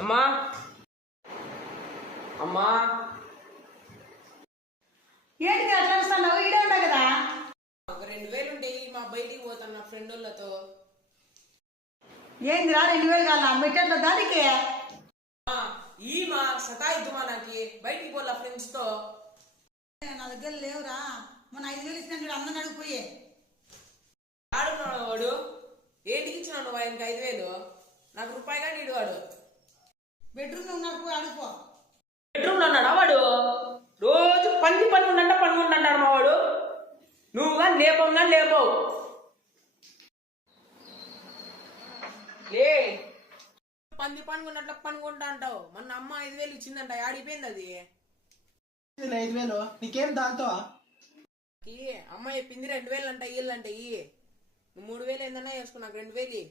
అమ్మా అమ్మా ఏంటి అట్లా వస్తున్నావు? ఈడే ఉన్నా కదా. ఒక 2000 ఉంటే మా బయటికి పోతాను నా ఫ్రెండ్ వాళ్ళతో. ఏందిరా 2000 కావాలా? మెట్టెట్ల దానికి ఈ మా సతాయిద్దుమా నాకు బయటికి పోలా ఫ్రెండ్స్ తో. నా దగ్గర లేవురా. మన 5000 ఇచ్చినా మీరు అందరిని అడిగిపోయే. ఆడున్నాడు వాడు. ఏంటికి ఇచ్చినావు నువ్వు ఆయనకి 5000? నాకు రూపాయిగా నీడు వాడు. బెడ్రూమ్ లో ఉన్నాడు, పోయి అడుగుపో. బెడ్రూమ్ లో ఉన్నాడా వాడు? రోజు పని ఉండంటాడు మా వాడు. నువ్వు కానీ లేపవు లే. పని ఉన్నట్లు పనుకుంటా అంటావు. మొన్న అమ్మ 5000 ఇచ్చిందంట, ఆడిపోయింది అది. 5000 నీకేం దాంతో? అమ్మ చెప్పింది 2000 అంట, ఇయ్యాలంట. నువ్వు 3000 ఏందన్నా వేసుకో, నాకు 2000.